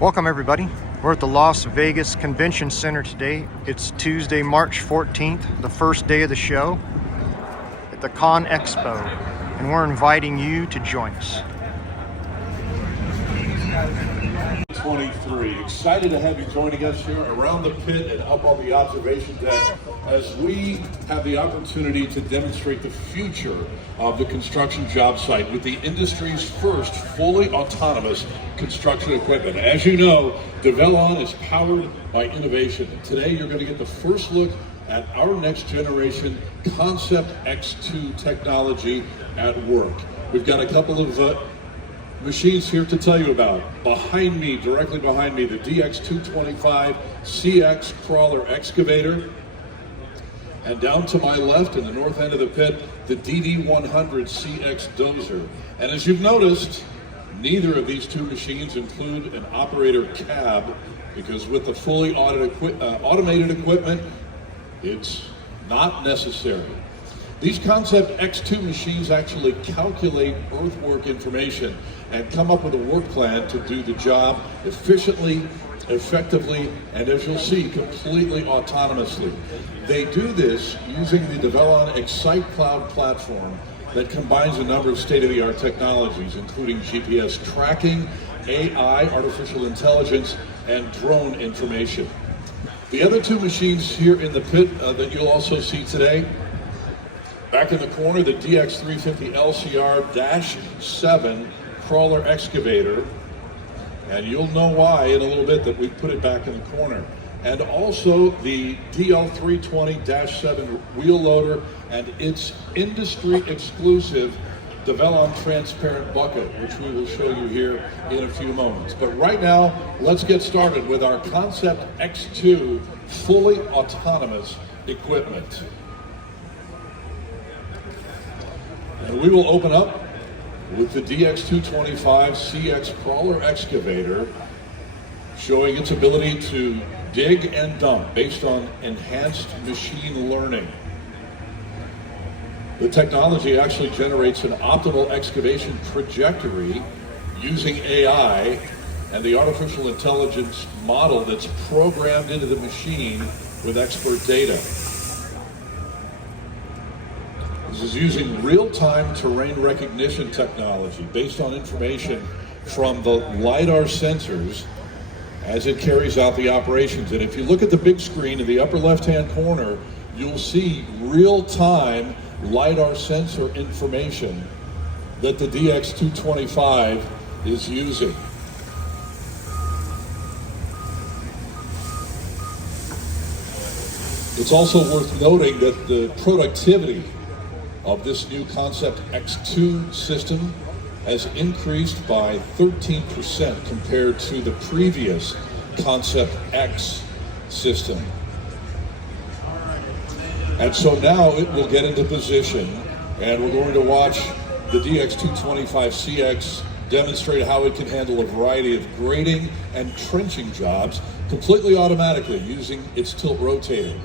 Welcome everybody. We're at the Las Vegas Convention Center today. It's Tuesday, March 14th, the first day of the show at the Conexpo, and we're inviting you to join us. 23. Excited to have you joining us here around the pit and up on the observation deck as we have the opportunity to demonstrate the future of the construction job site with the industry's first fully autonomous construction equipment. As you know, Develon is powered by innovation. Today you're going to get the first look at our next generation Concept X2 technology at work. We've got a couple of machines here to tell you about. Behind me, directly behind me, the DX225 CX crawler excavator. And down to my left in the north end of the pit, the DD100 CX dozer. And as you've noticed, neither of these two machines include an operator cab, because with the fully automated equipment, it's not necessary. These Concept X2 machines actually calculate earthwork information and come up with a work plan to do the job efficiently, effectively, and as you'll see, completely autonomously. They do this using the Develon Excite Cloud platform that combines a number of state-of-the-art technologies, including GPS tracking, AI, artificial intelligence, and drone information. The other two machines here in the pit that you'll also see today, back in the corner, the DX350 LCR-7 crawler excavator, and you'll know why in a little bit that we put it back in the corner. And also the DL320-7 wheel loader and its industry-exclusive Develon transparent bucket, which we will show you here in a few moments. But right now, let's get started with our Concept X2 fully autonomous equipment. And we will open up with the DX225 CX crawler excavator, showing its ability to dig and dump based on enhanced machine learning. The technology actually generates an optimal excavation trajectory using AI and the artificial intelligence model that's programmed into the machine with expert data. This is using real-time terrain recognition technology based on information from the LiDAR sensors as it carries out the operations. And if you look at the big screen in the upper left-hand corner, you'll see real-time LiDAR sensor information that the DX225 is using. It's also worth noting that the productivity of this new Concept X2 system has increased by 13% compared to the previous Concept X system. And so now it will get into position, and we're going to watch the DX225 CX demonstrate how it can handle a variety of grading and trenching jobs completely automatically using its tilt rotator.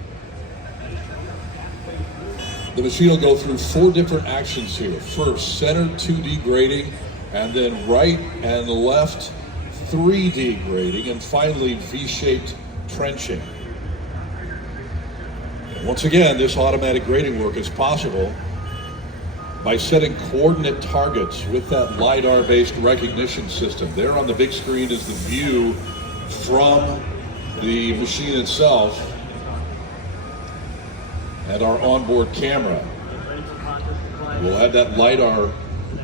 The machine will go through 4 different actions here. First, center 2D grading, and then right and left 3D grading, and finally V-shaped trenching. And once again, this automatic grading work is possible by setting coordinate targets with that LiDAR-based recognition system. There on the big screen is the view from the machine itself and our onboard camera. We'll have that LiDAR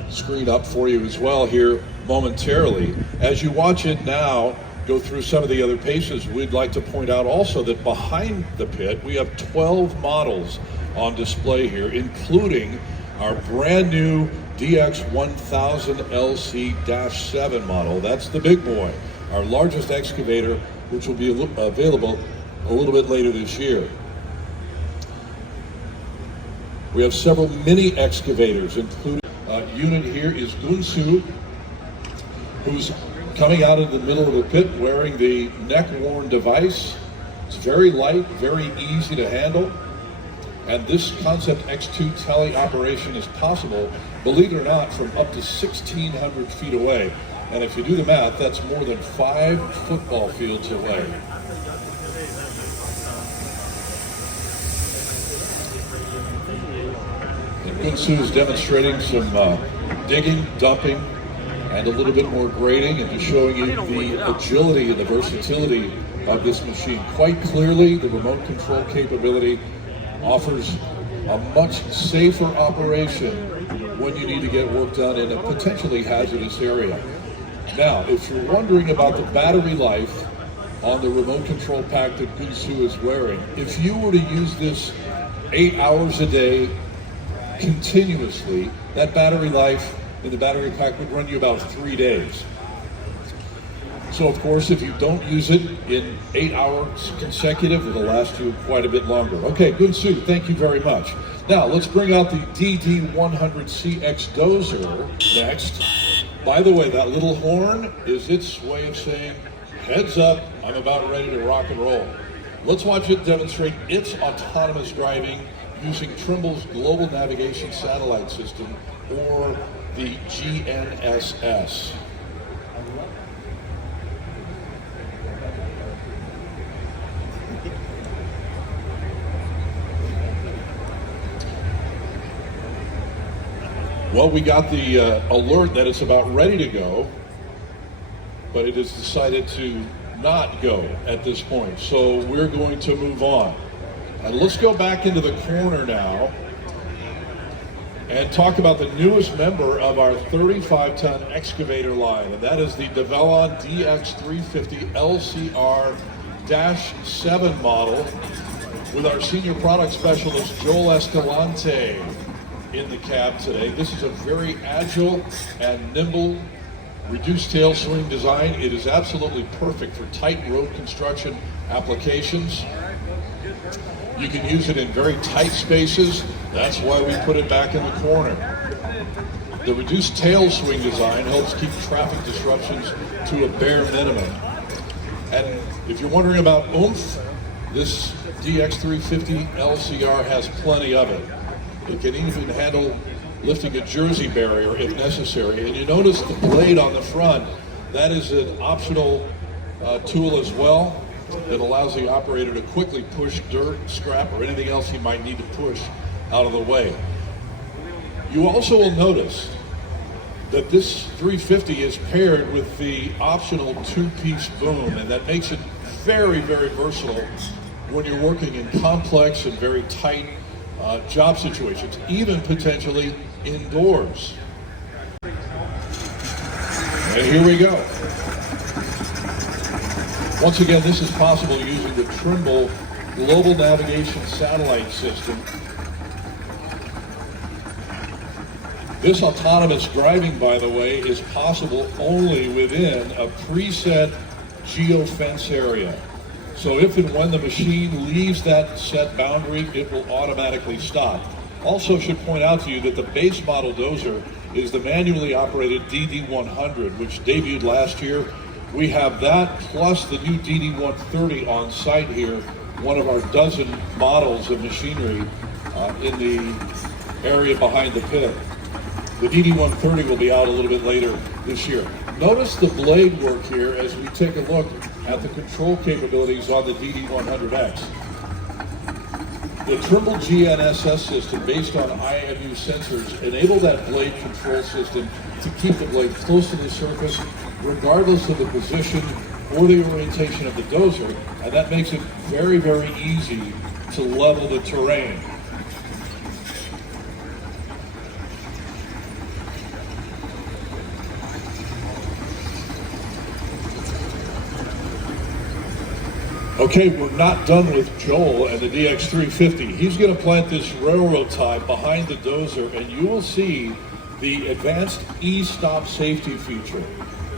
screen up for you as well here momentarily. As you watch it now go through some of the other paces, we'd like to point out also that behind the pit we have 12 models on display here, including our brand new DX1000 LC-7 model. That's the big boy, our largest excavator, which will be available a little bit later this year. We have several mini excavators, including unit here is Gunsu, who's coming out of the middle of the pit wearing the neck-worn device. It's very light, very easy to handle. And this Concept X2 tele operation is possible, believe it or not, from up to 1,600 feet away. And if you do the math, that's more than 5 football fields away. And Gunsu is demonstrating some digging, dumping, and a little bit more grading, and just showing you the agility and the versatility of this machine. Quite clearly, the remote control capability offers a much safer operation when you need to get work done in a potentially hazardous area. Now, if you're wondering about the battery life on the remote control pack that Gunsu is wearing, if you were to use this 8 hours a day continuously, that battery life in the battery pack would run you about 3 days. So of course, if you don't use it in 8 hours consecutive, it'll last you quite a bit longer. Okay, Gunsu, thank you very much. Now let's bring out the DD100CX dozer next. By the way, that little horn is its way of saying, heads up, I'm about ready to rock and roll. Let's watch it demonstrate its autonomous driving using Trimble's Global Navigation Satellite System, or the GNSS. Well, we got the alert that it's about ready to go, but it has decided to not go at this point. So we're going to move on. And let's go back into the corner now and talk about the newest member of our 35-ton excavator line, and that is the Devellon DX350 LCR-7 model with our senior product specialist, Joel Escalante, in the cab today. This is a very agile and nimble reduced tail swing design. It is absolutely perfect for tight road construction applications. You can use it in very tight spaces. That's why we put it back in the corner. The reduced tail swing design helps keep traffic disruptions to a bare minimum. And if you're wondering about oomph, this DX350 LCR has plenty of it. It can even handle lifting a Jersey barrier if necessary. And you notice the blade on the front, that is an optional tool as well that allows the operator to quickly push dirt, scrap, or anything else he might need to push out of the way. You also will notice that this 350 is paired with the optional 2-piece boom, and that makes it very, very versatile when you're working in complex and very tight job situations, even potentially indoors. And here we go. Once again, this is possible using the Trimble Global Navigation Satellite System. This autonomous driving, by the way, is possible only within a preset geofence area. So if and when the machine leaves that set boundary, it will automatically stop. Also should point out to you that the base model dozer is the manually operated DD100, which debuted last year. We have that plus the new DD130 on site here, one of our dozen models of machinery in the area behind the pit. The DD130 will be out a little bit later this year. Notice the blade work here as we take a look at the control capabilities on the DD100X. The Trimble GNSS system, based on IMU sensors, enable that blade control system to keep the blade close to the surface, regardless of the position or the orientation of the dozer, and that makes it very, very easy to level the terrain. Okay, we're not done with Joel and the DX350. He's going to plant this railroad tie behind the dozer, and you will see the advanced e-stop safety feature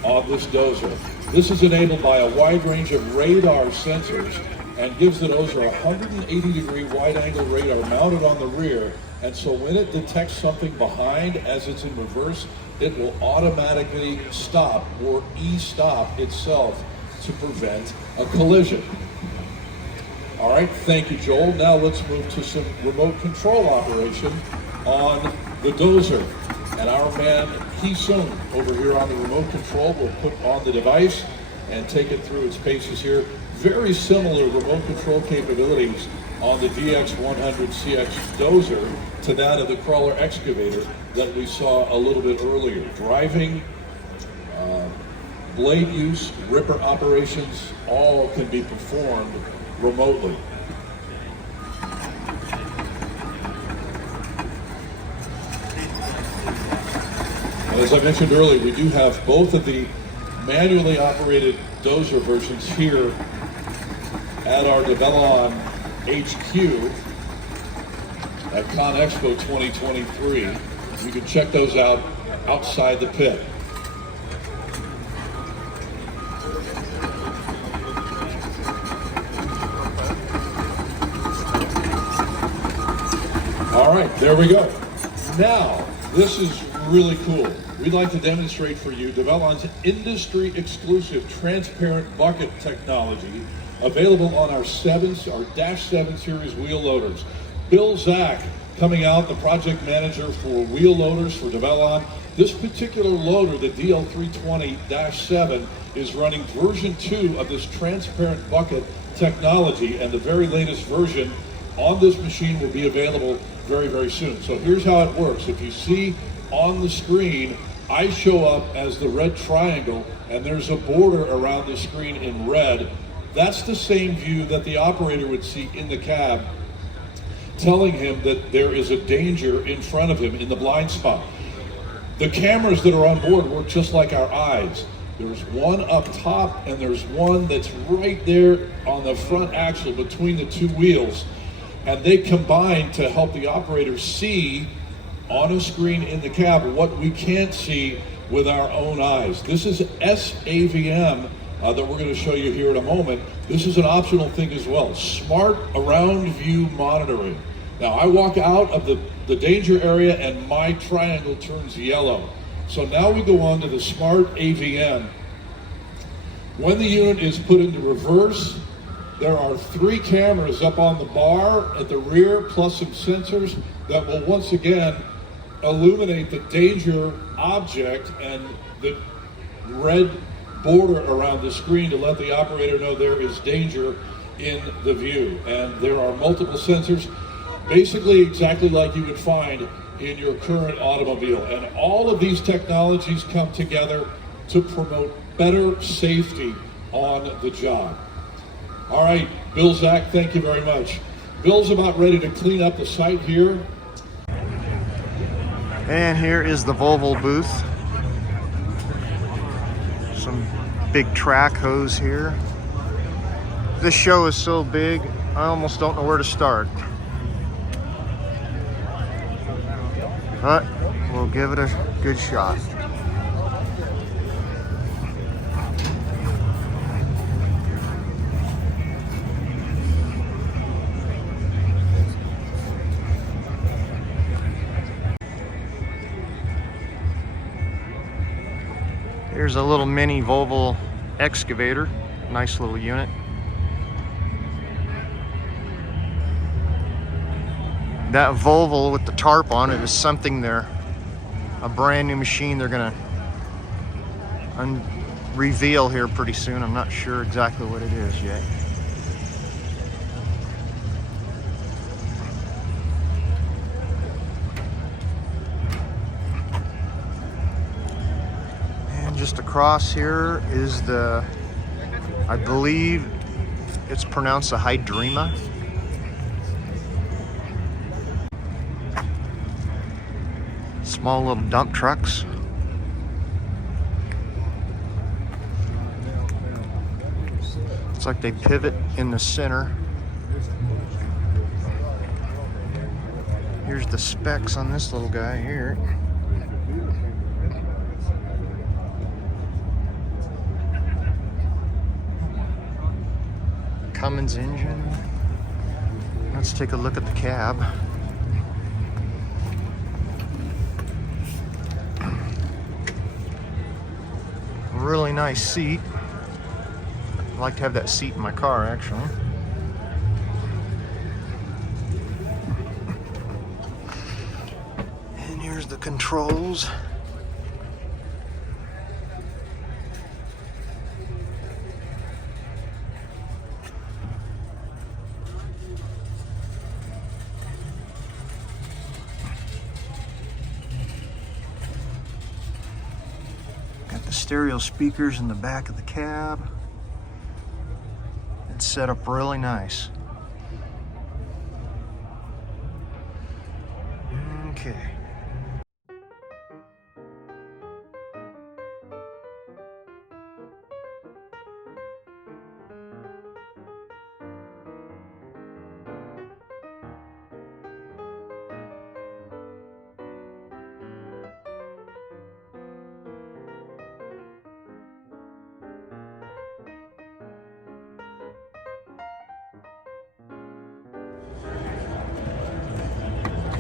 of this dozer. This is enabled by a wide range of radar sensors and gives the dozer a 180-degree wide-angle radar mounted on the rear, and so when it detects something behind as it's in reverse, it will automatically stop or e-stop itself to prevent a collision. All right, thank you, Joel. Now let's move to some remote control operation on the dozer. And our man, key soon over here on the remote control. We'll put on the device and take it through its paces here. Very similar remote control capabilities on the DX100CX dozer to that of the crawler excavator that we saw a little bit earlier. Driving, blade use, ripper operations, all can be performed remotely. And as I mentioned earlier, we do have both of the manually operated dozer versions here at our Develon HQ at Conexpo 2023. You can check those out outside the pit. All right, there we go. Now, this is really cool. We'd like to demonstrate for you Develon's industry-exclusive transparent bucket technology available on our Dash 7 series wheel loaders. Bill Zach coming out, the project manager for wheel loaders for Develon. This particular loader, the DL320-7, is running version 2 of this transparent bucket technology, and the very latest version on this machine will be available very, very soon. So here's how it works. If you see on the screen, I show up as the red triangle, and there's a border around the screen in red. That's the same view that the operator would see in the cab, telling him that there is a danger in front of him in the blind spot. The cameras that are on board work just like our eyes. There's one up top, and there's one that's right there on the front axle between the two wheels. And they combine to help the operator see on a screen in the cab what we can't see with our own eyes. This is SAVM that we're going to show you here in a moment. This is an optional thing as well. Smart around view monitoring. Now I walk out of the danger area and my triangle turns yellow. So now we go on to the Smart AVM. When the unit is put into reverse, there are 3 cameras up on the bar at the rear, plus some sensors that will once again illuminate the danger object and the red border around the screen to let the operator know there is danger in the view. And there are multiple sensors, basically exactly like you would find in your current automobile. And all of these technologies come together to promote better safety on the job. All right, Bill Zach, thank you very much. Bill's about ready to clean up the site here. And here is the Volvo booth. Some big track hose here. This show is so big, I almost don't know where to start. But we'll give it a good shot. Here's a little mini Volvo excavator, nice little unit. That Volvo with the tarp on it is something a brand new machine they're gonna reveal here pretty soon. I'm not sure exactly what it is yet. Just across here is I believe it's pronounced a Hydrema. Small little dump trucks. It's like they pivot in the center. Here's the specs on this little guy here. Cummins engine. Let's take a look at the cab. Really nice seat. I'd like to have that seat in my car, actually. And here's the controls. stereo speakers in the back of the cab. It's set up really nice. Okay.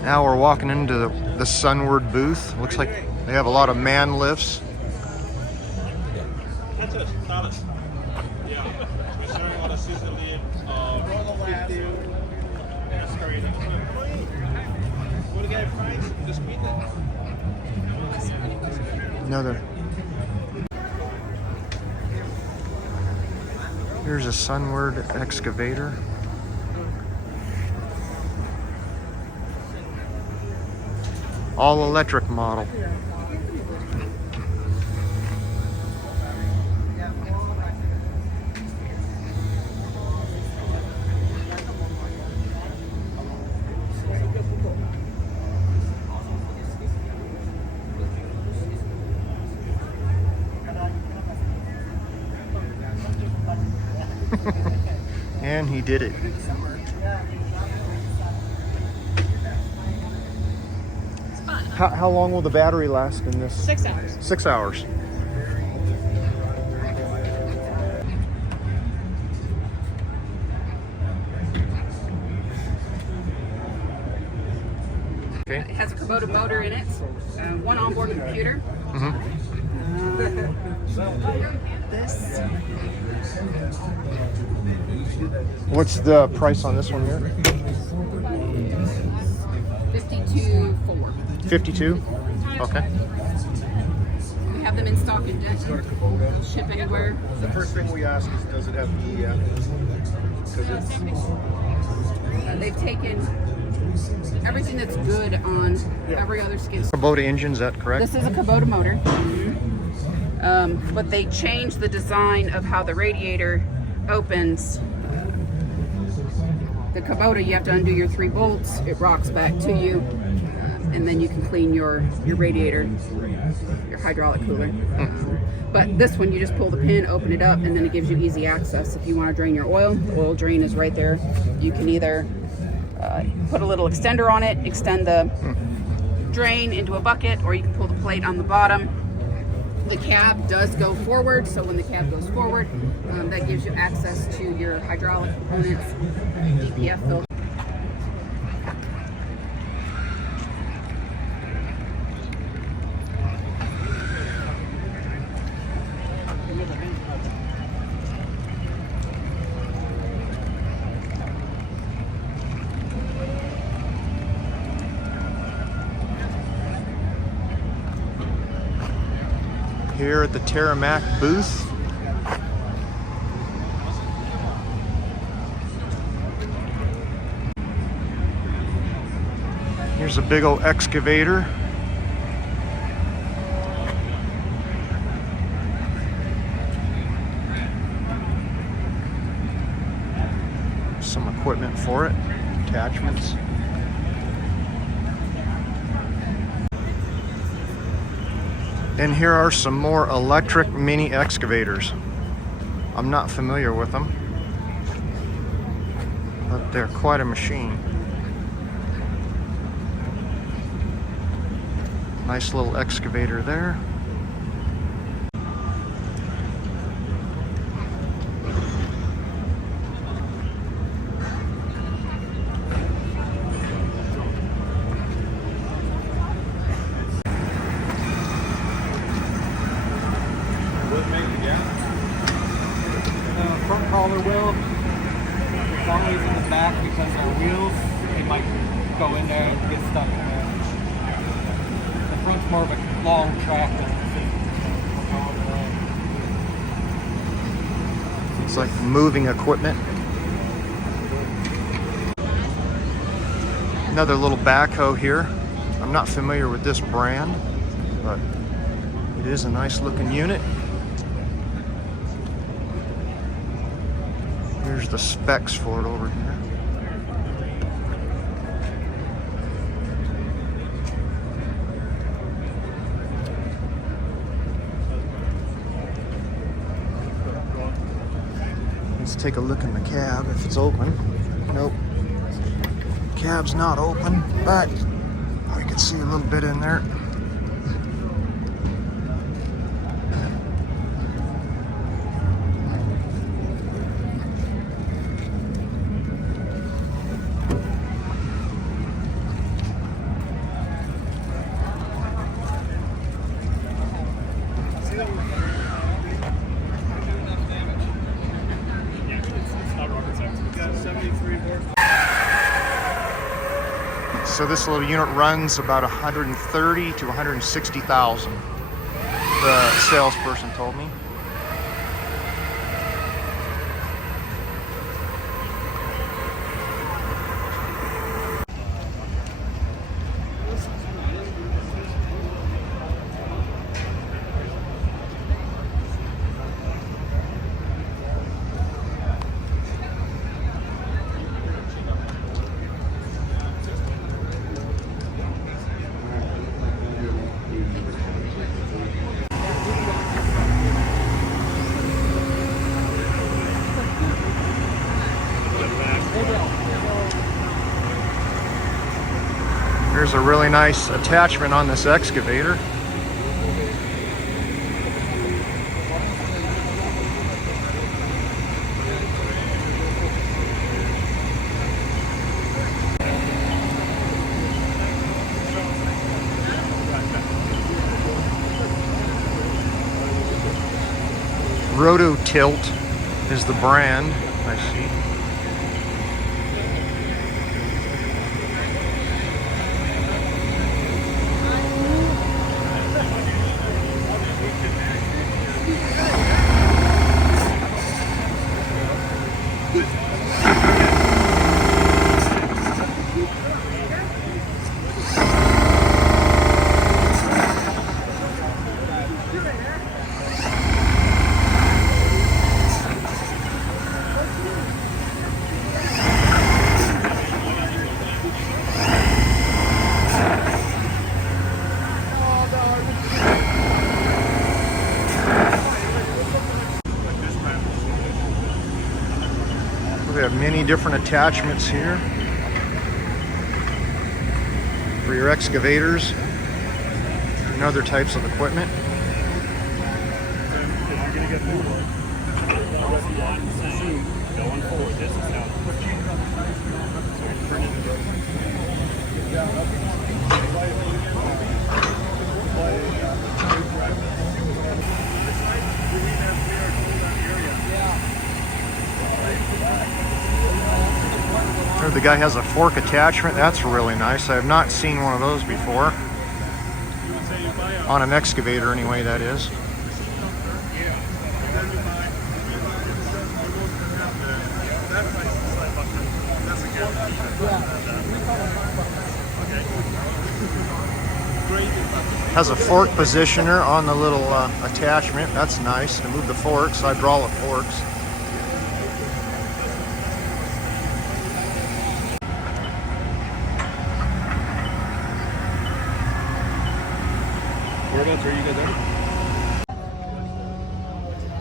Now we're walking into the Sunward booth. Looks like they have a lot of man lifts. Another. Here's a Sunward excavator. All electric model. And he did it. How long will the battery last in this? 6 hours. 6 hours. Okay. It has a Kubota motor in it, one onboard computer. This. What's the price on this one here? 52.4. 52? Okay. We have them in stock in Denton. Ship anywhere. The first thing we ask is, does it have EF? Because They've taken everything that's good on every other skid. Kubota engine, is that correct? This is a Kubota motor. But they changed the design of how the radiator opens. The Kubota, you have to undo your 3 bolts. It rocks back to you, and then you can clean your radiator, your hydraulic cooler. But this one, you just pull the pin, open it up, and then it gives you easy access. If you want to drain your oil, the oil drain is right there. You can either put a little extender on it, extend the drain into a bucket, or you can pull the plate on the bottom. The cab does go forward, so when the cab goes forward, that gives you access to your hydraulic components, DPF filter. Here at the Terramac booth. Here's a big old excavator. Some equipment for it, attachments. And here are some more electric mini excavators. I'm not familiar with them, but they're quite a machine. Nice little excavator there. Front crawler wheel, it's always in the back because our wheels, they might go in there and get stuck in there. The front's more of a long track than It's like moving equipment. Another little backhoe here. I'm not familiar with this brand, but it is a nice looking unit. There's the specs for it over here. Let's take a look in the cab if it's open. Nope. Cab's not open, but I can see a little bit in there. So this little unit runs about 130 to 160,000. The salesperson told me. There's a really nice attachment on this excavator. Roto Tilt is the brand, I see. We have many different attachments here for your excavators and other types of equipment. The guy has a fork attachment. That's really nice. I have not seen one of those before. On an excavator anyway, that is. Has a fork positioner on the little attachment. That's nice to move the forks, hydraulic forks.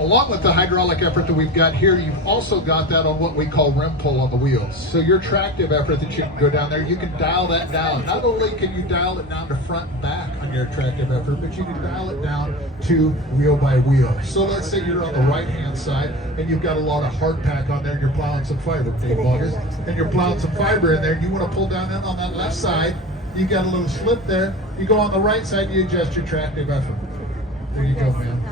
Along with the hydraulic effort that we've got here, you've also got that on what we call rim pull on the wheels. So your tractive effort that you can go down there, you can dial that down. Not only can you dial it down to front and back on your tractive effort, but you can dial it down to wheel by wheel. So let's say you're on the right-hand side and you've got a lot of hard pack on there and you're plowing some fiber, Dave August, and you're plowing some fiber in there, and you want to pull down in on that left side, you got a little slip there, you go on the right side, you adjust your tractive effort. There you go, man.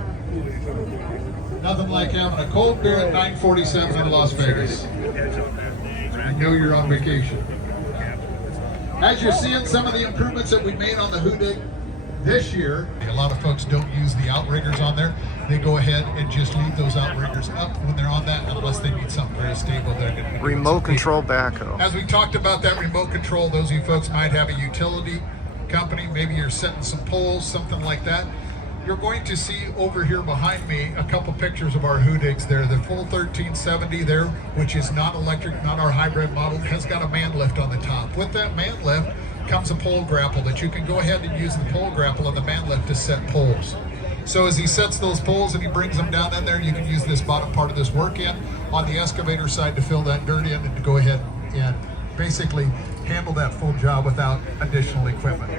Nothing like having a cold beer at 9:47 in Las Vegas. I know you're on vacation. As you're seeing some of the improvements that we made on the Hoodig this year, a lot of folks don't use the outriggers on there. They go ahead and just leave those outriggers up when they're on that, unless they need something very stable. They're going to Remote control backhoe. As we talked about that remote control, those of you folks might have a utility company. Maybe you're setting some poles, something like that. you're going to see over here behind me a couple pictures of our Hoodigs there. The full 1370 there, which is not electric, not our hybrid model, has got a man lift on the top. With that man lift comes a pole grapple that you can go ahead and use the pole grapple and the man lift to set poles. So as he sets those poles and he brings them down in there, you can use this bottom part of this work in on the excavator side to fill that dirt in and to go ahead and basically handle that full job without additional equipment.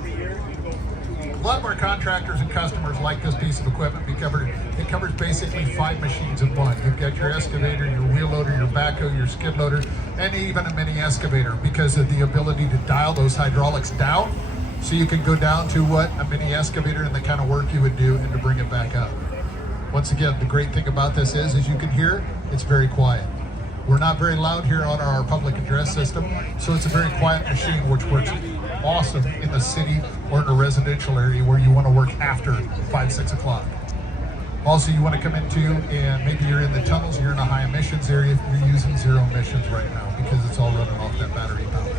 A lot of our contractors and customers like this piece of equipment because it covers basically 5 machines in one. You've got your excavator, your wheel loader, your backhoe, your skid loader, and even a mini excavator because of the ability to dial those hydraulics down so you can go down to what a mini excavator and the kind of work you would do and to bring it back up. Once again, the great thing about this is, as you can hear, it's very quiet. We're not very loud here on our public address system, so it's a very quiet machine which works awesome in the city or in a residential area where you want to work after 5, 6 o'clock. Also, you want to come into, and maybe you're in the tunnels, you're in a high emissions area, you're using zero emissions right now because it's all running off that battery power.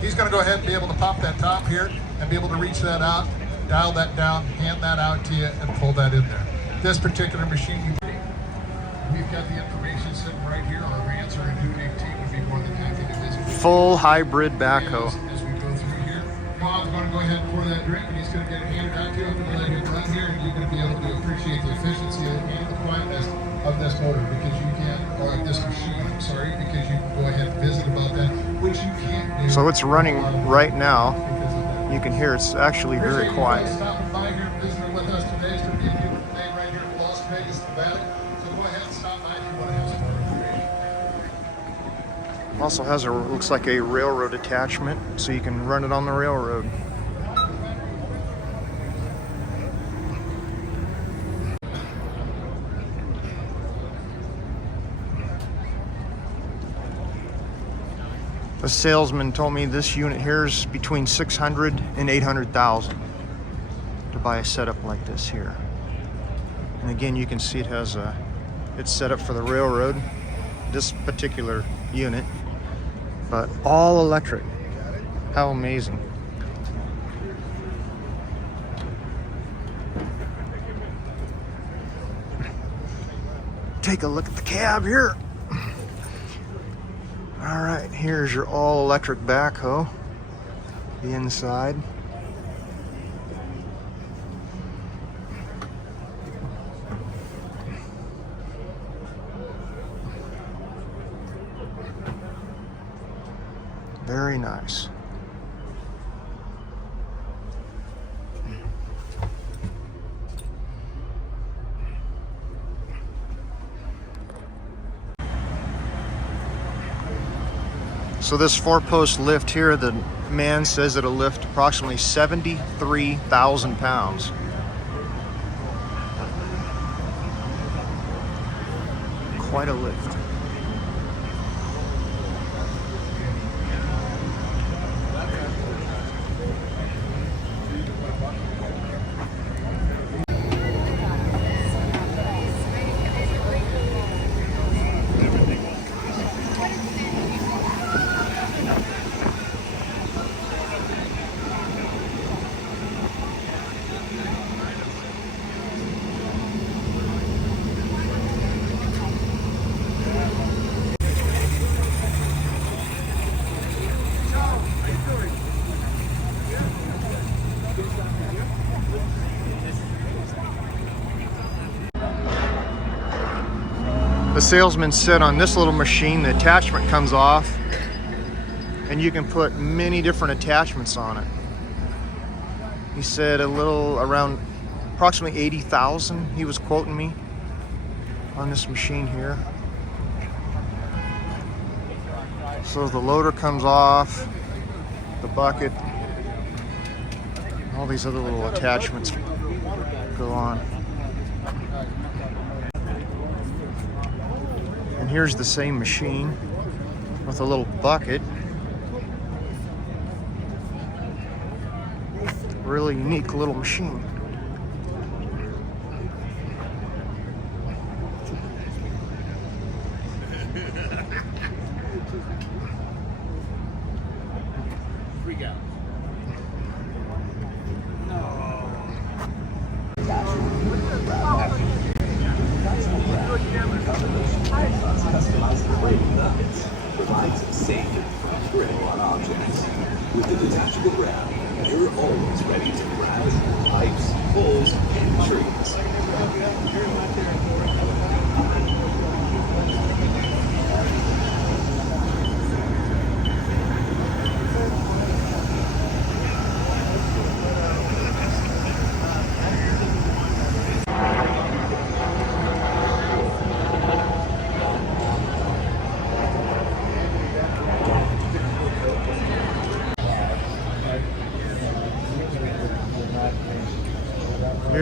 He's going to go ahead and be able to pop that top here and be able to reach that out, dial that down, hand that out to you, and pull that in there. This particular machine, we've got the information sitting right here. Our answer and Hoodie team would be more than happy to visit. Full hybrid backhoe. As we go through here, Bob's going to go ahead and pour that drink, and he's going to get it handed out to you. I'm going to let him run here, and you're going to be able to appreciate the efficiency and the quietness of this motor because you can, or this machine, I'm sorry, because you can go ahead and visit about that, which you can't do. So it's running right now. You can hear it's actually very quiet. Stopping by here and visiting with us today. It's going to be a beautiful day right here in Las Vegas, Nevada. So go ahead and stop by if you want to have some more information. Also has a, looks like a railroad attachment, so you can run it on the railroad. The salesman told me this unit here is between 600 and 800,000 to buy a setup like this here. And again, you can see it has a, it's set up for the railroad, this particular unit, but all electric. How amazing. Take a look at the cab here. All right, here's your all-electric backhoe, the inside. Very nice. So this 4-post lift here, the man says it'll lift approximately 73,000 pounds. Quite a lift. The salesman said on this little machine, the attachment comes off and you can put many different attachments on it. He said a little around approximately 80,000 he was quoting me on this machine here. So the loader comes off, the bucket, all these other little attachments go on. And here's the same machine with a little bucket. Really unique little machine.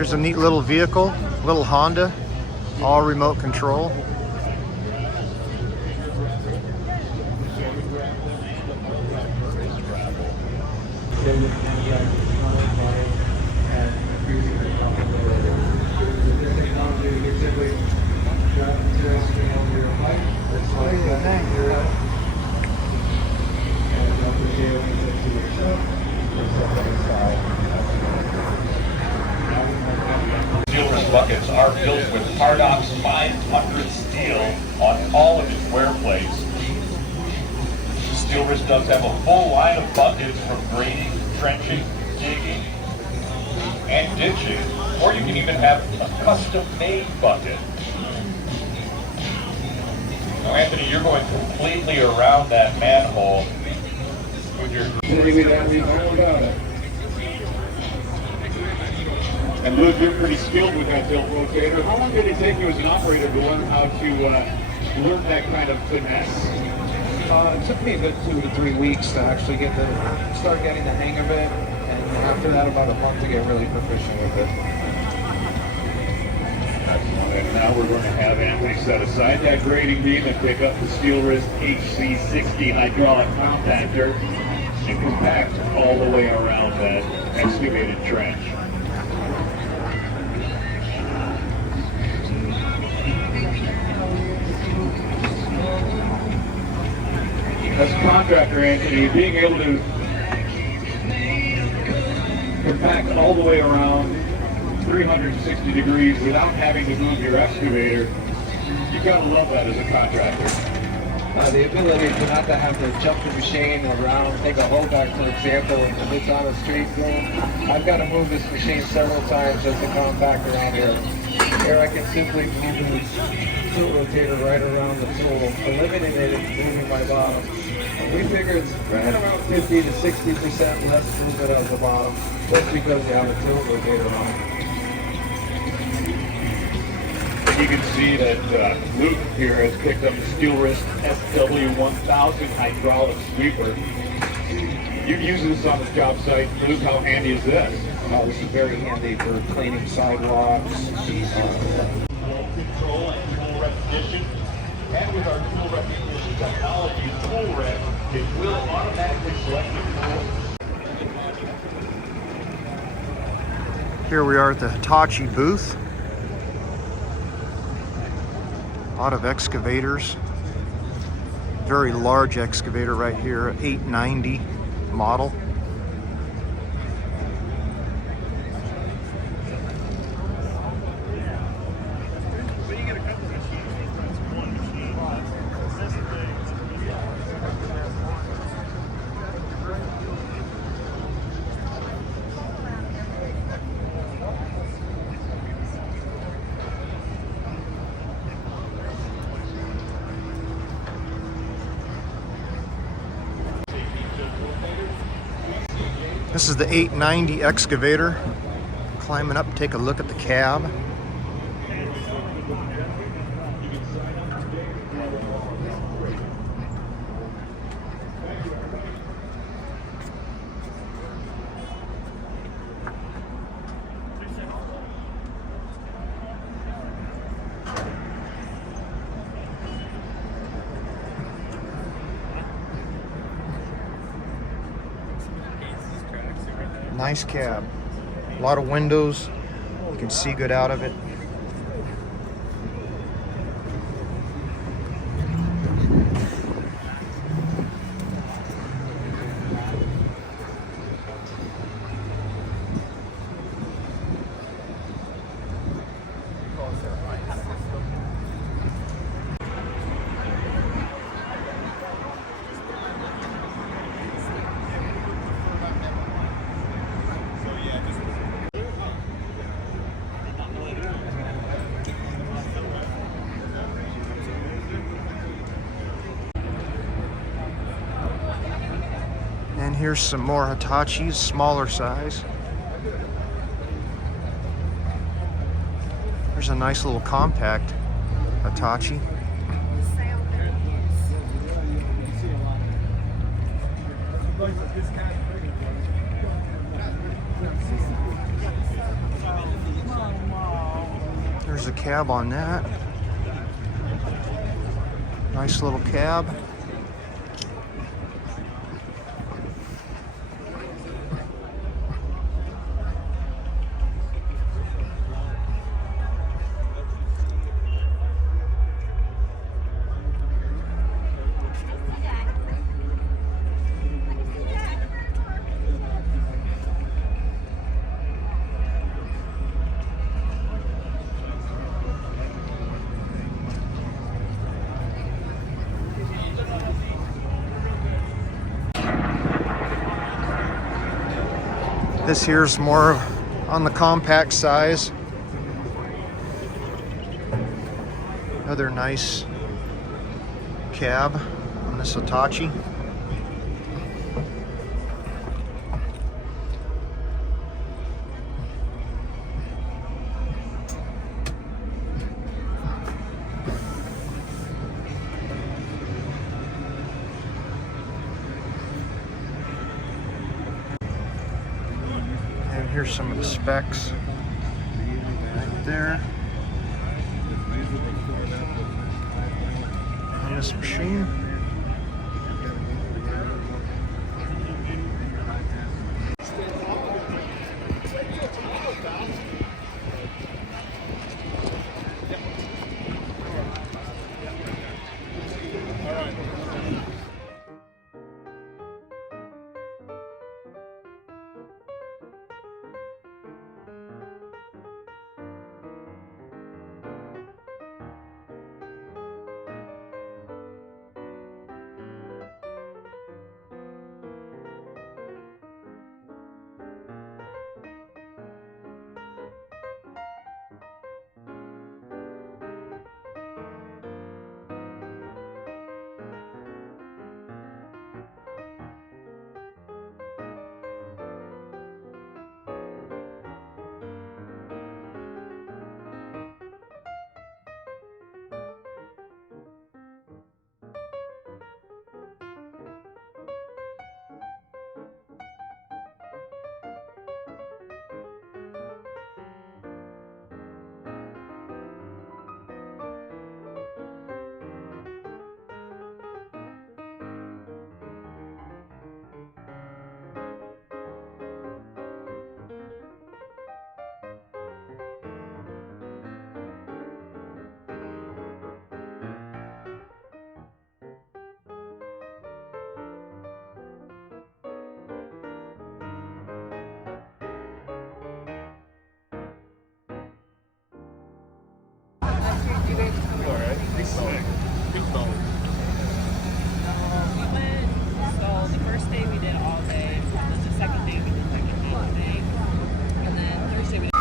Here's a neat little vehicle, little Honda, all remote control. Steel buckets are built with Hardox 500 steel on all of its wear plates. Steel Wrist does have a full line of buckets from grading, trenching, digging, and ditching, or you can even have a custom-made bucket. Now, Anthony, you're going completely around that manhole with your... And Luke, you're pretty skilled with that tilt rotator. How long did it take you as an operator to learn how to learn that kind of finesse? It took me a good 2 to 3 weeks to actually start getting the hang of it, and after that about a month to get really proficient with it. Excellent. And now we're going to have Anthony set aside that grading beam and pick up the Steel Wrist HC60 hydraulic compactor and compact all the way around that excavated trench. As a contractor, Anthony, being able to compact all the way around 360 degrees without having to move your excavator, you gotta love that as a contractor. The ability to not to have to jump the machine around, take a hold back, for example, if it's on a straight zone. I've got to move this machine several times just to compact around here. Here I can simply move the tilt rotator right around the tool, eliminating moving my bottom. We figure it's right around 50 to 60% less movement at the bottom, just because you have a tilt rotator on. You can see that Luke here has picked up the Steel Wrist SW1000 hydraulic sweeper. You'd use this on the job site. Luke, how handy is this? This is very handy for cleaning sidewalks. Control and tool recognition. And with our tool recognition technology, Tool Rec, it will automatically select the tool. Here we are at the Hitachi booth. A lot of excavators. Very large excavator right here, 890 model. This is the 890 excavator. Climbing up, take a look at the cab. Nice cab. A lot of windows. You can see good out of it. And here's some more Hitachis, smaller size. There's a nice little compact Hitachi. There's a cab on that. Nice little cab. This here's more on the compact size. Another nice cab on this Hitachi. Here's some of the specs right there on this machine. So the first day we did all day, the second day we did like a half day, and then Thursday we did.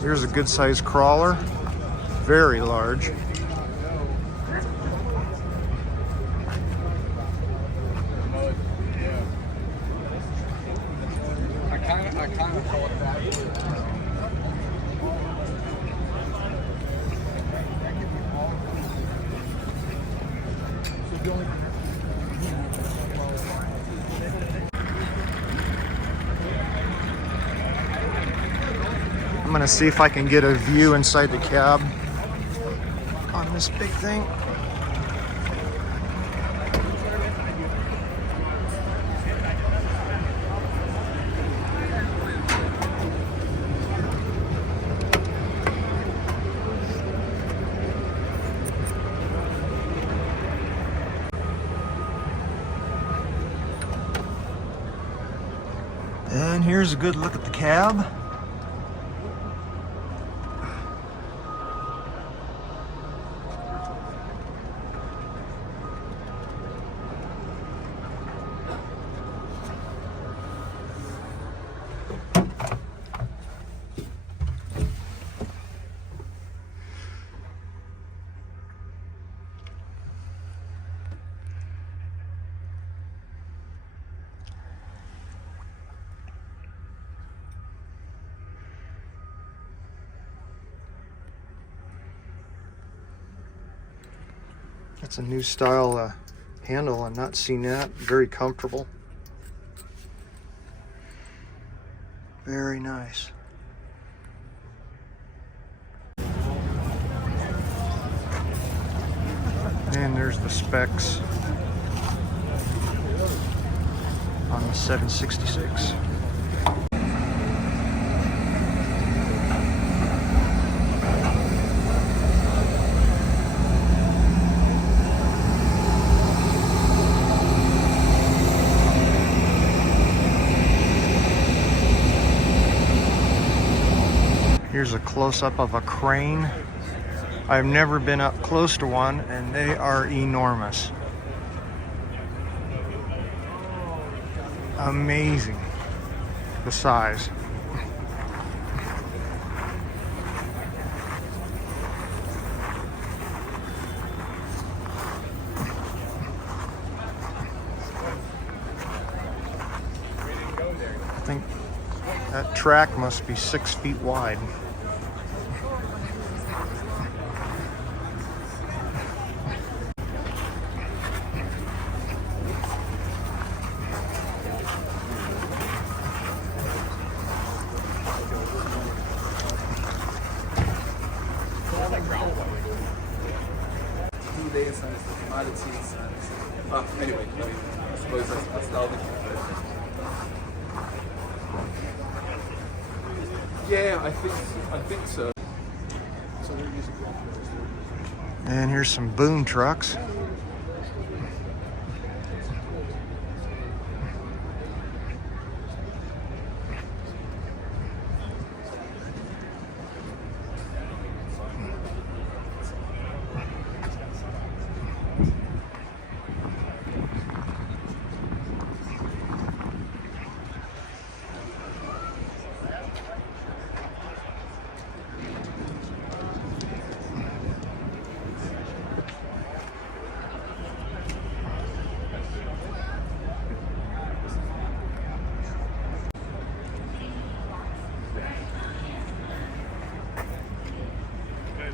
Here's a good sized crawler, very large. I kind of thought that. I'm gonna see if I can get a view inside the cab on this big thing. And here's a good look at the cab. That's a new style handle. I've not seen that. Very comfortable. Very nice. And there's the specs on the 766. Here's a close-up of a crane. I've never been up close to one, and they are enormous. Amazing, the size. I think that track must be 6 feet wide. Anyway, I suppose that's the other thing. Yeah, I think so. And here's some boom trucks.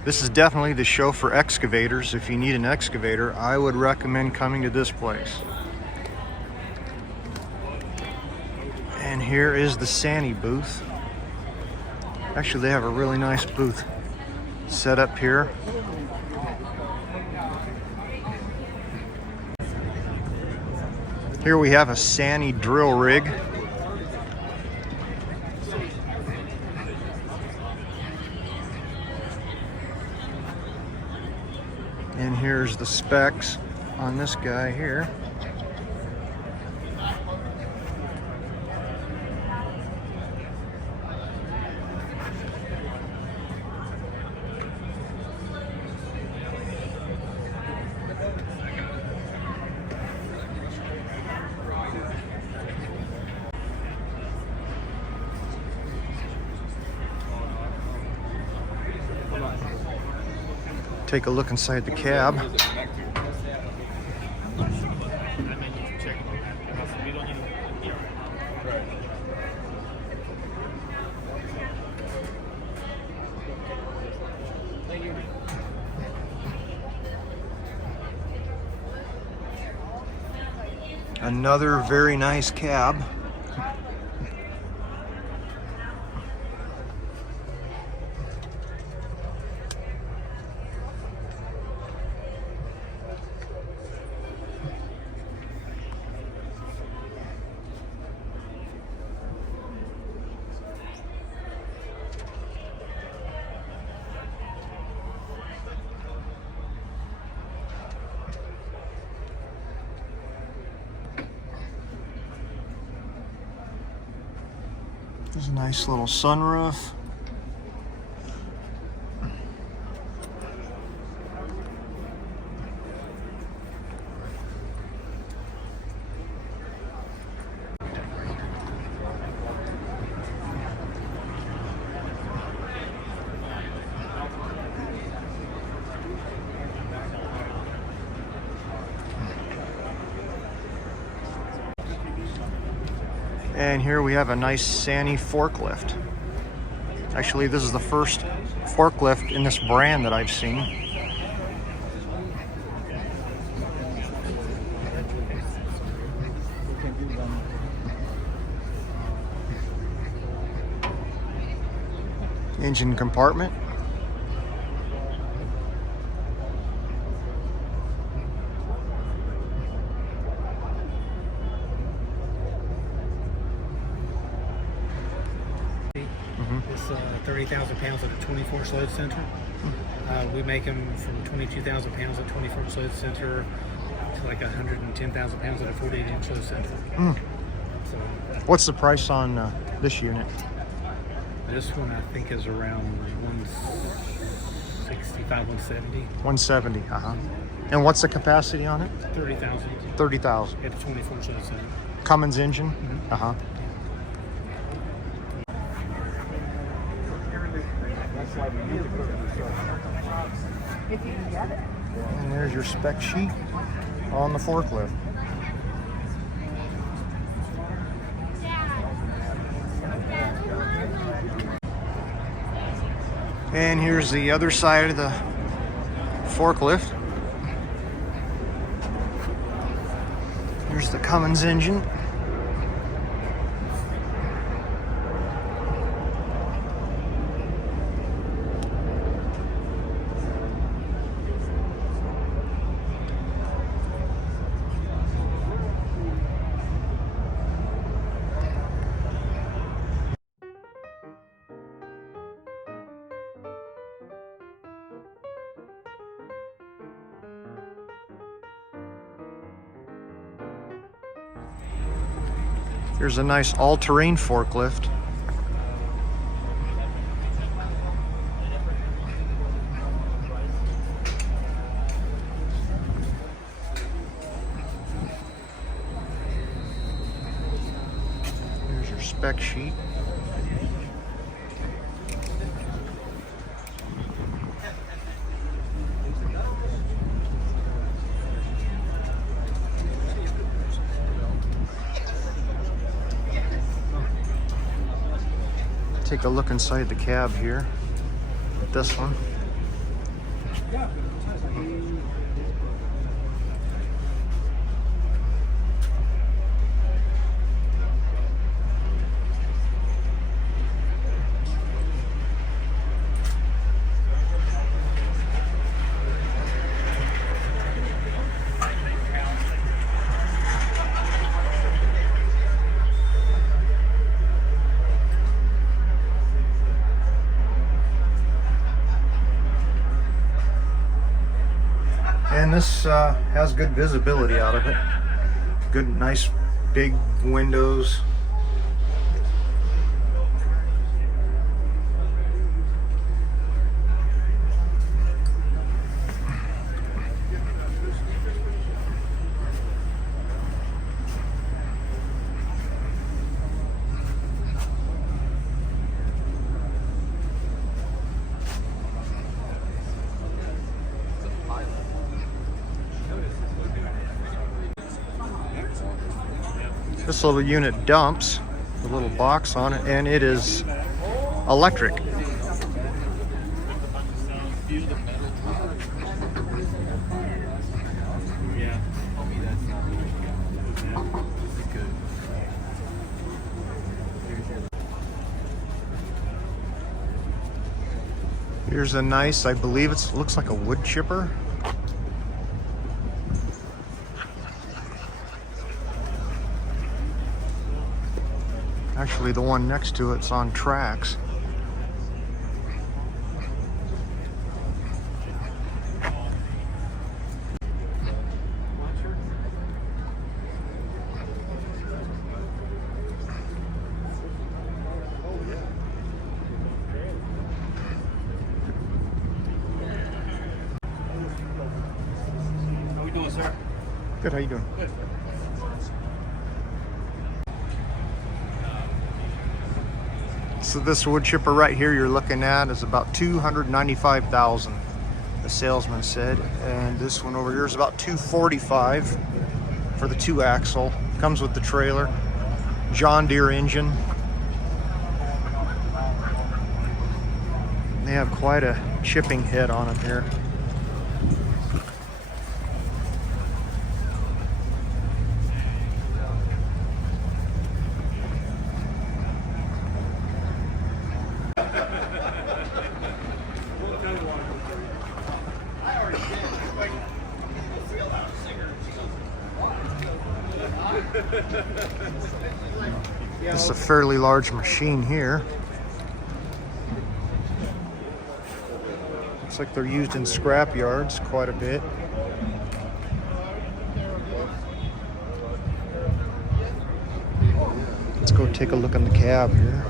This is definitely the show for excavators. If you need an excavator, I would recommend coming to this place. And here is the Sani booth. Actually, they have a really nice booth set up here. Here we have a Sani drill rig. And here's the specs on this guy here. Take a look inside the cab. Another very nice cab. There's a nice little sunroof. And here we have a nice Sani forklift. Actually, this is the first forklift in this brand that I've seen. Engine compartment. It's 30,000 pounds at a 24-inch load center. We make them from 22,000 pounds at 24-inch load center to like 110,000 pounds at a 48-inch load center. So, What's the price on this unit? this one I think is around 165, 170. 170, And what's the capacity on it? 30,000 30,000. at a 24-inch load center. Cummins engine? And there's your spec sheet on the forklift. And here's the other side of the forklift. Here's the Cummins engine. Here's a nice all-terrain forklift. Here's your spec sheet. Take a look inside the cab here. This one. And this has good visibility out of it. Good, nice, big windows. This little unit dumps, the little box on it, and it is electric. Here's a nice, I believe it looks like a wood chipper. Actually, the one next to it's on tracks. sir. Good, how you doing? Good. So this wood chipper right here you're looking at is about $295,000, the salesman said. And this one over here is about $245,000 for the 2-axle. Comes with the trailer. John Deere engine. They have quite a chipping head on them here. This is a fairly large machine here. Looks like they're used in scrap yards quite a bit. Let's go take a look in the cab here.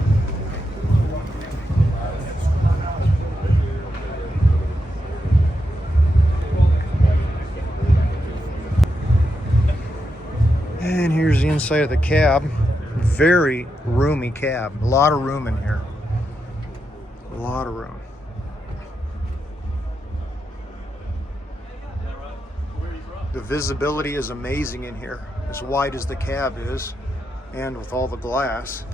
And here's the inside of the cab. Very roomy cab. A lot of room in here. A lot of room. The visibility is amazing in here, as wide as the cab is, and with all the glass.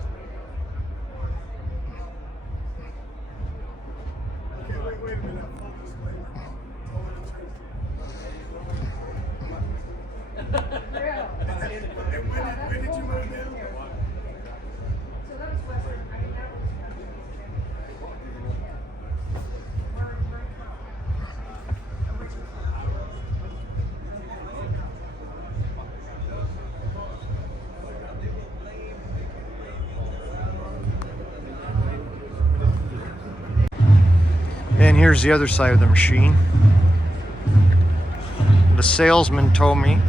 And here's the other side of the machine. The salesman told me,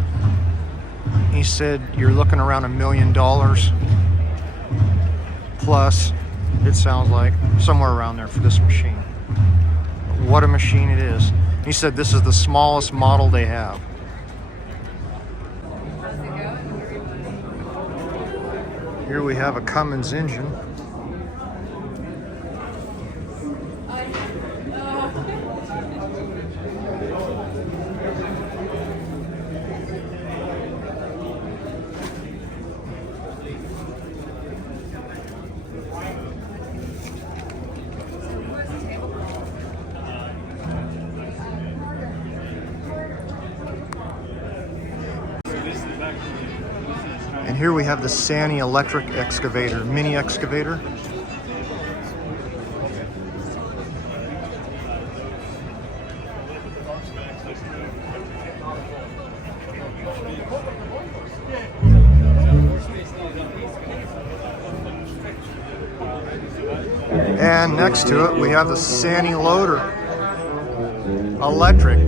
he said you're looking around $1 million plus, it sounds like, somewhere around there for this machine. What a machine it is. He said this is the smallest model they have. Here we have a Cummins engine. And here we have the Sany electric excavator, mini excavator. And next to it, we have the Sany loader, electric.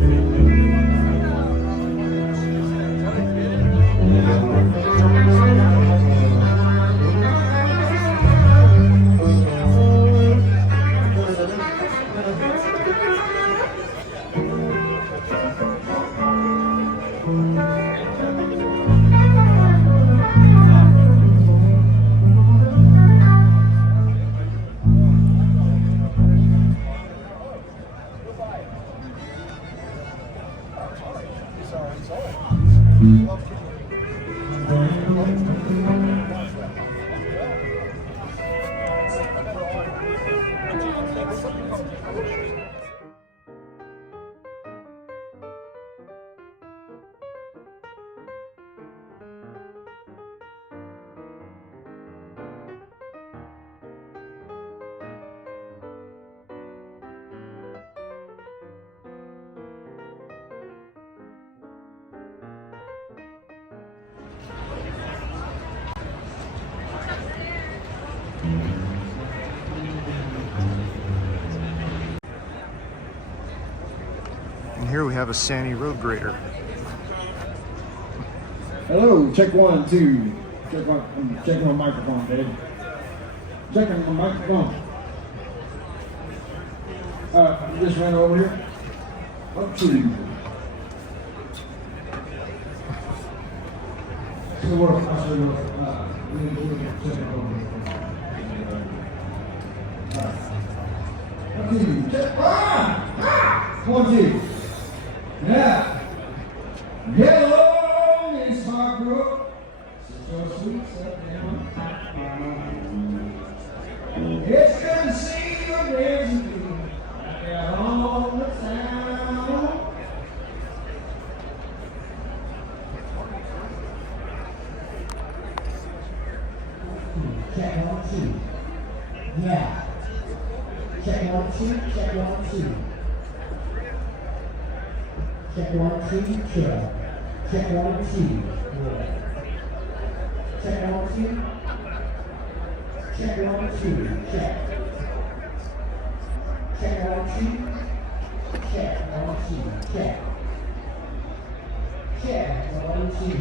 And here we have a Sany road grader. Hello, check 1, 2. I'm checking my microphone, Dave. Checking my microphone. Just ran over here. Up to. the work. Watch the work. One, two. Check. Ah! 1, 2. Yeah. Yellow is hard broke. So sweet, so down. It's good to see you there's a view out on the town. Check 1, 2. Yeah. Check 1, 2. Check 1, 2. Check 1, 2. Check. Check 1, 2. Check 1, 2. Check 1, 2. Check. Check 1, 2. Check 1, 2. Check. Check 1, 2.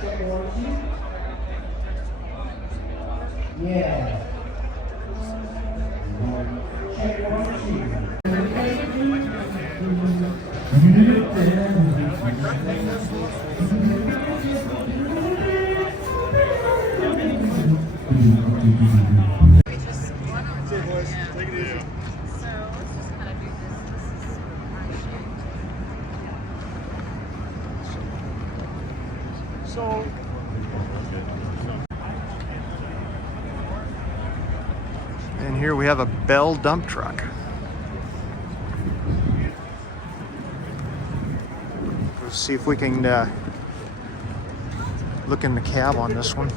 Check 1, 2. Yeah. Check 1, 2. And here we have a Bell dump truck. Let's see if we can look in the cab on this one.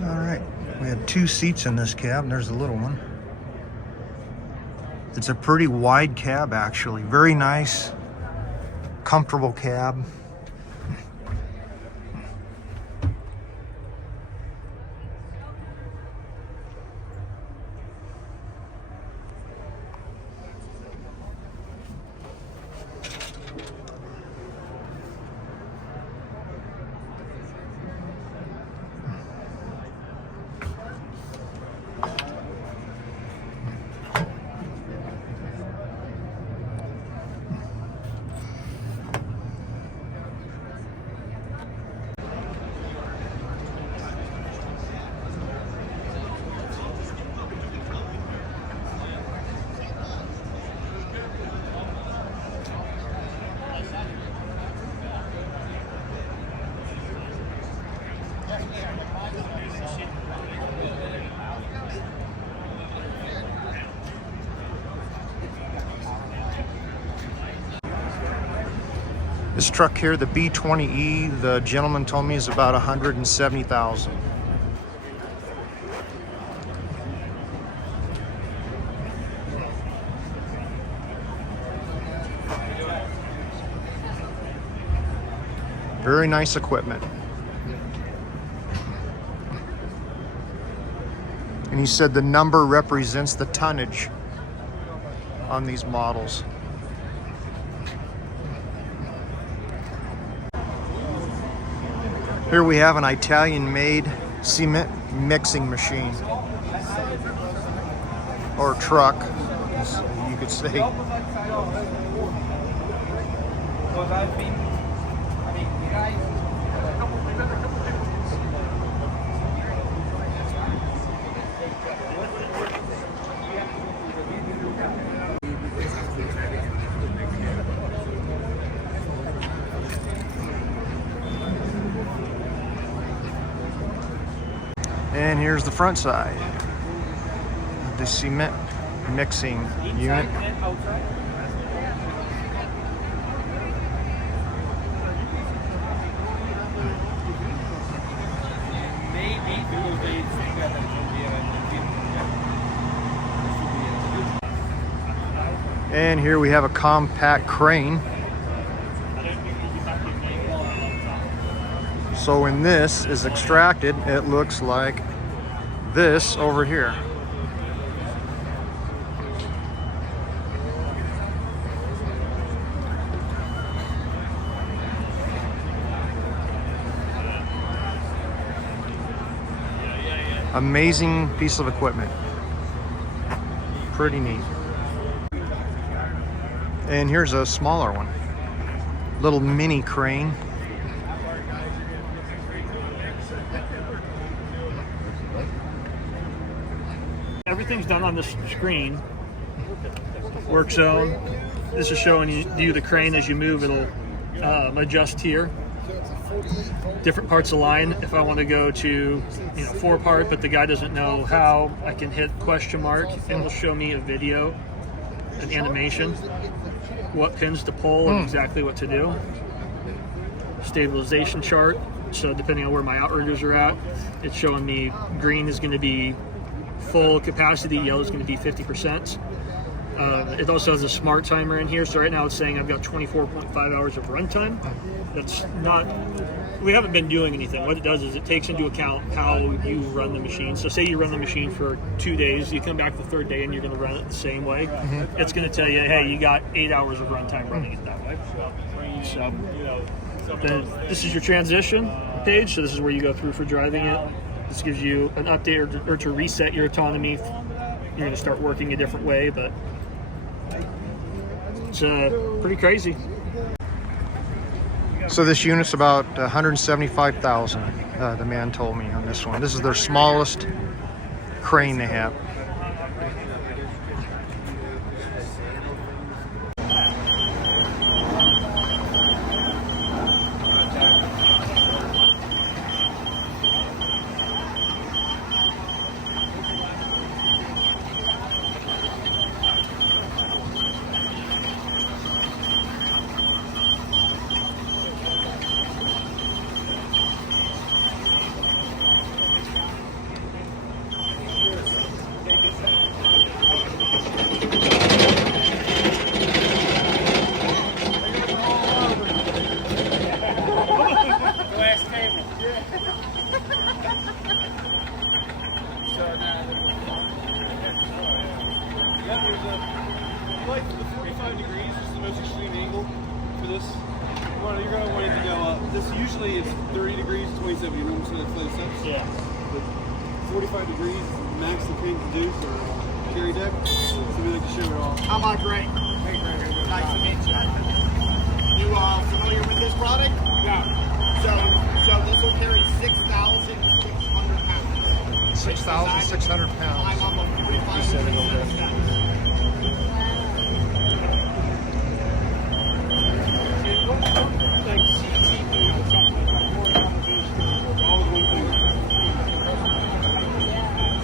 All right, we have 2 seats in this cab, and there's the little one. It's a pretty wide cab, actually. Very nice, comfortable cab. This truck here, the B20E, the gentleman told me is about 170,000. Very nice equipment. And he said the number represents the tonnage on these models. Here we have an Italian-made cement mixing machine, or truck, as you could say. And here's the front side of the cement mixing unit. And here we have a compact crane. So when this is extracted, it looks like this over here. Amazing piece of equipment. Pretty neat. And here's a smaller one. Little mini crane. Everything's done on this screen. Work zone. This is showing you the crane as you move. It'll adjust here. Different parts of line. If I want to go to 4-part, but the guy doesn't know how, I can hit question mark and it'll show me a video, an animation, what pins to pull and exactly what to do. Stabilization chart. So depending on where my outriggers are at, it's showing me green is going to be full capacity, yellow is going to be 50%. It also has a smart timer in here, so right now it's saying I've got 24.5 hours of runtime. That's not, we haven't been doing anything. What it does is it takes into account how you run the machine. So say you run the machine for 2 days, you come back the 3rd day and you're going to run it the same way. It's going to tell you, hey, you got 8 hours of runtime running it that way. So this is your transition page, so this is where you go through for driving it. This gives you an update or to reset your autonomy. You're going to start working a different way, but it's pretty crazy. So this unit's about 175,000, the man told me on this one. This is their smallest crane they have. Like the 45 degrees is the most extreme angle for this. Well, you're going to want it to go up. This usually is 30 degrees, 27. You know what I'm saying? Play steps. Yeah. But 45 degrees max the crane can do for carry deck. So we like to show it all. How about Greg? Hey, Greg. Nice to meet you. You familiar with this product? Yeah. So this will carry 6,600 pounds. 6,600 pounds. I'm on the 45 He said it over there.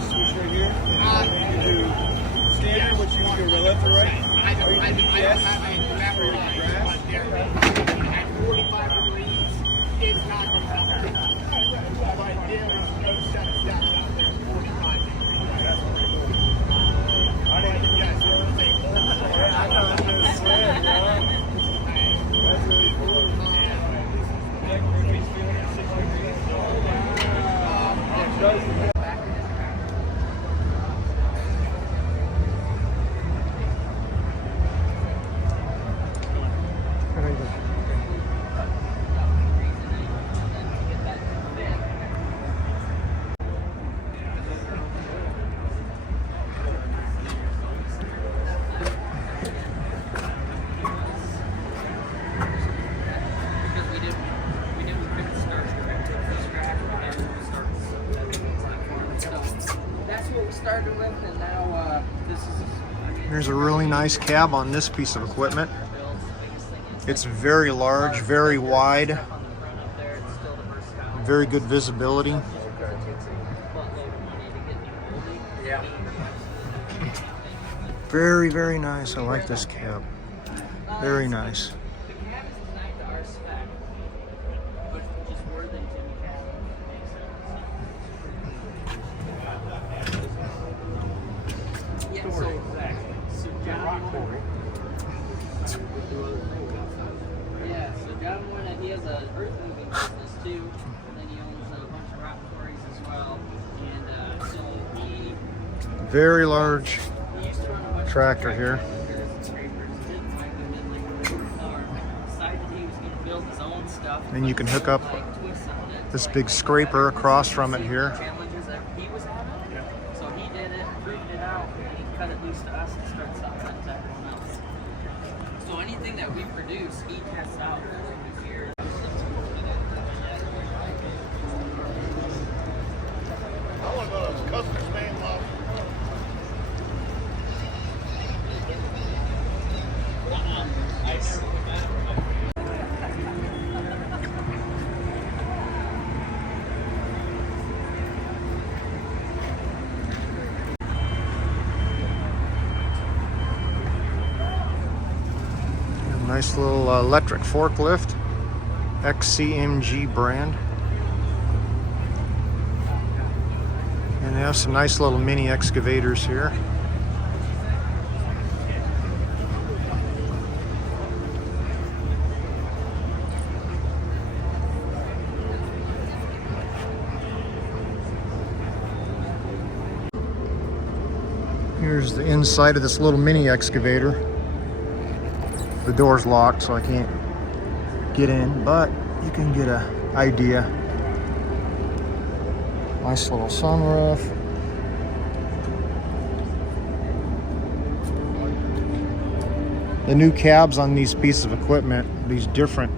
Switch right here. You can do standard, which you can go left or right. I don't have a grass. At 45 degrees, it's not going to help. But there is no set steps out there at 45 degrees. That's really cool. Started with, and now this is. There's a really nice cab on this piece of equipment. It's very large, very wide, very good visibility. Very, very nice. I like this cab. Very nice. Yeah, so John Warren, he has an earth moving business too, and then he owns a bunch of rock quarries as well. And so he Very large tractor here. And you can hook up this big scraper across from it here. challenges that he was having. fastest starts out to everyone else. So anything that we produce, he tests out here. I want to go to those customers' main lot. Nice little electric forklift, XCMG brand. And they have some nice little mini excavators here. Here's the inside of this little mini excavator. The door's locked, so I can't get in, but you can get an idea. Nice little sunroof. The new cabs on these pieces of equipment, these different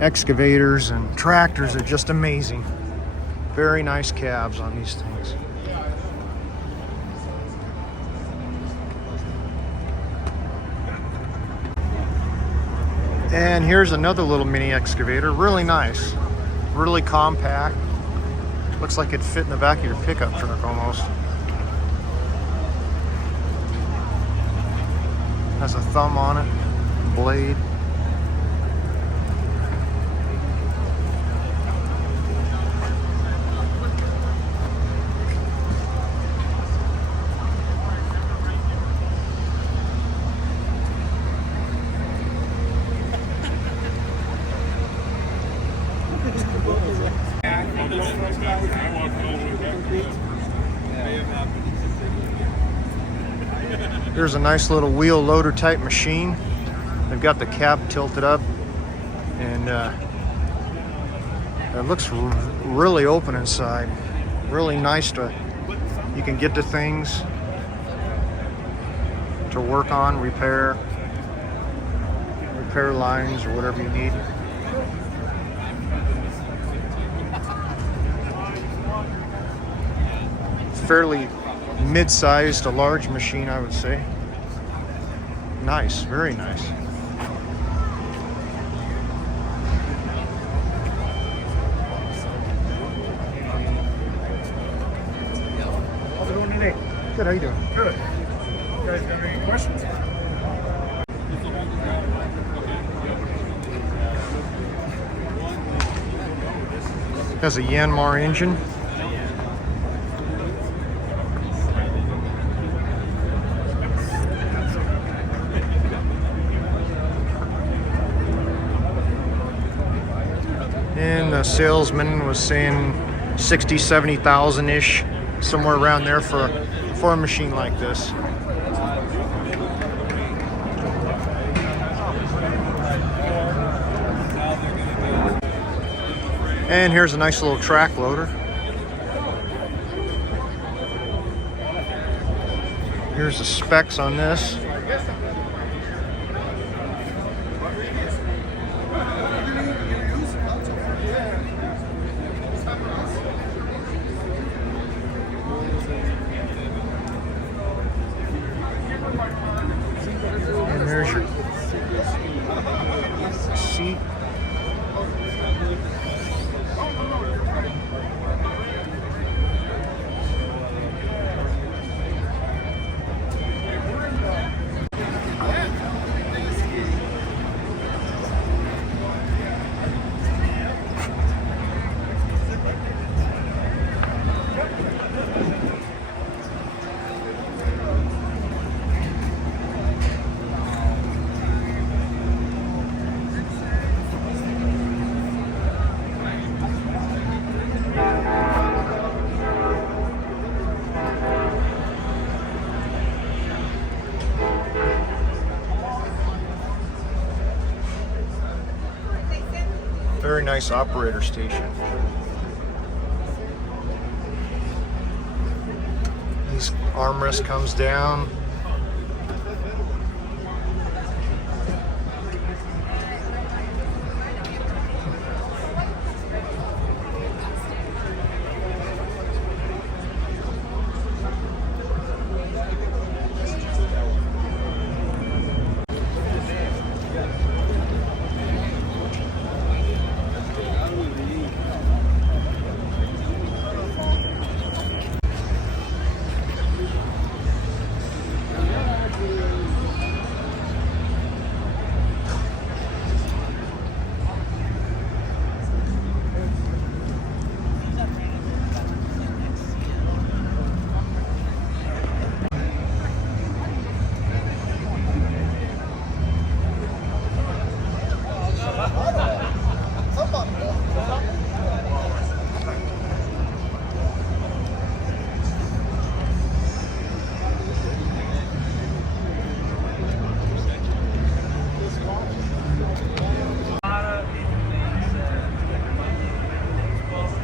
excavators and tractors, are just amazing. Very nice cabs on these things. And here's another little mini excavator, really nice, really compact. Looks like it'd fit in the back of your pickup truck almost. Has a thumb on it, blade. Here's a nice little wheel loader type machine. They've got the cab tilted up, and it looks really open inside. Really nice to, you can get to things to work on, repair lines or whatever you need. Fairly mid-sized to large machine, I would say. Nice, very nice. How's it going today? Good, how you doing? Good. You guys got any questions? Has a Yanmar engine. And the salesman was saying 60, 70,000-ish, somewhere around there for a machine like this. And here's a nice little track loader. Here's the specs on this. And there's your seat. Very nice operator station. This armrest comes down.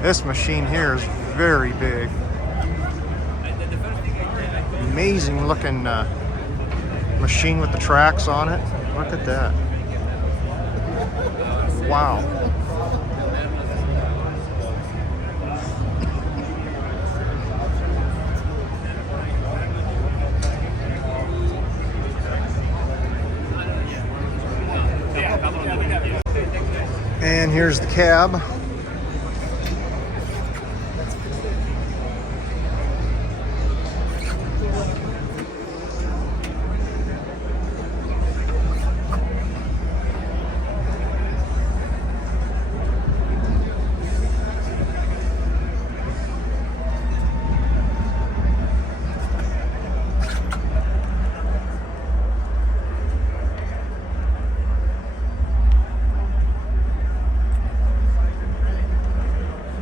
This machine here is very big. Amazing looking machine with the tracks on it. Look at that. Wow. And here's the cab.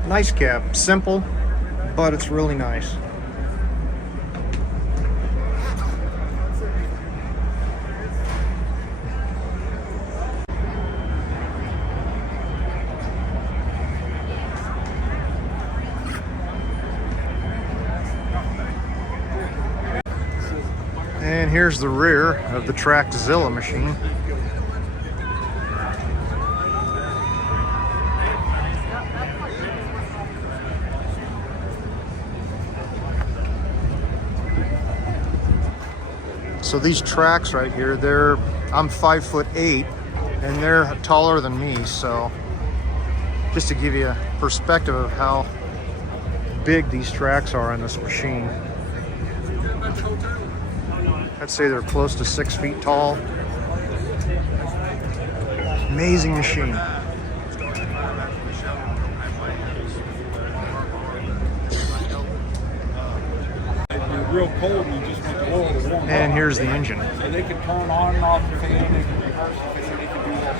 Nice cab, simple, but it's really nice. And here's the rear of the Trackzilla machine. So these tracks right here, I'm 5'8", and they're taller than me. So just to give you a perspective of how big these tracks are on this machine. I'd say they're close to 6 feet tall. Amazing machine. Real cold and you just want the oil to warm up. And here's the engine. So they can turn on and off the fan, they can reverse the fan, they can do that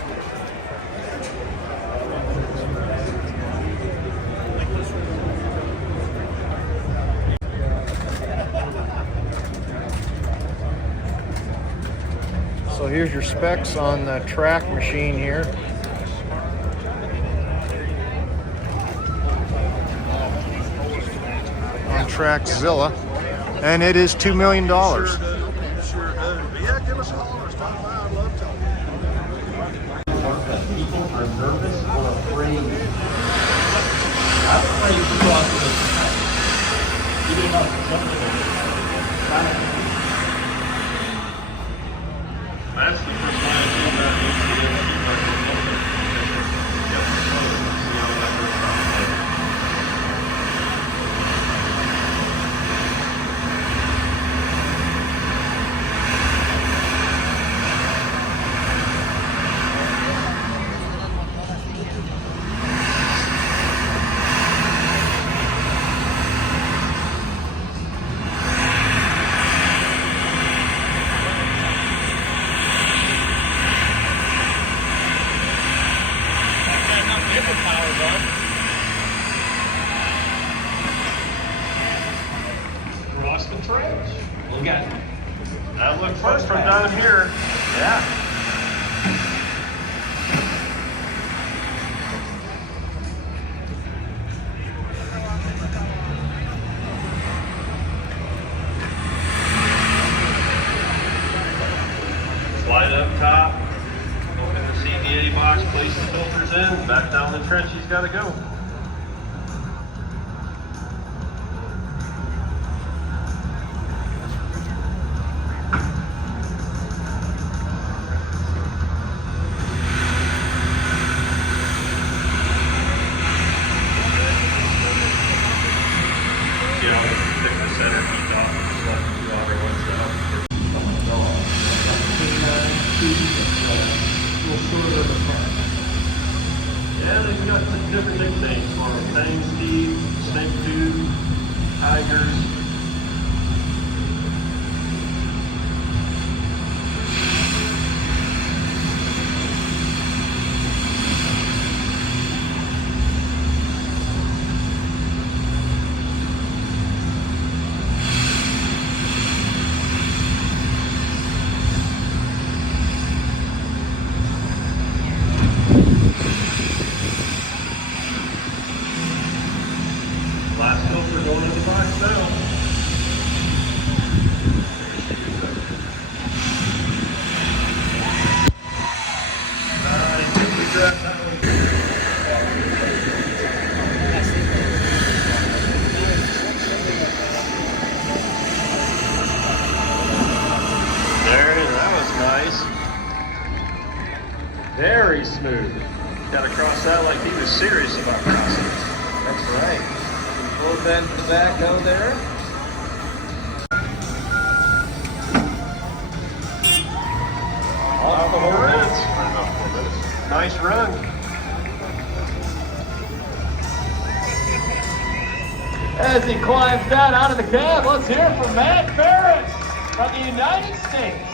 switch. So here's your specs on the track machine here. On Trackzilla. And it is $2 million. Sure do. Yeah, give us a holler. Stop by. I'd love to. People are nervous or afraid. I'm afraid to go out to the side. You didn't have to jump in there. That's the first time I've seen that. Cross the trench. Look at it. Now look first from down here. Yeah. Slide up top. Open the CVA box. Place the filters in. Back down the trench. He's got to go. Yeah, they've got some different nicknames for them. Tang Steve, Snake Tooth, Tigers. Last go for going to the box now. That was nice. Very smooth. Got to cross that like he was serious about crossing. That's right. Full bend to the back out there. Off the 4 minutes. Nice run. As he climbs down out of the cab, let's hear it from Matt Ferris from the United States.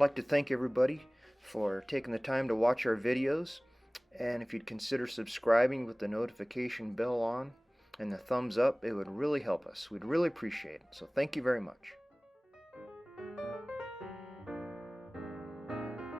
like to thank everybody for taking the time to watch our videos, and if you'd consider subscribing with the notification bell on and the thumbs up, it would really help us. We'd really appreciate it. So thank you very much.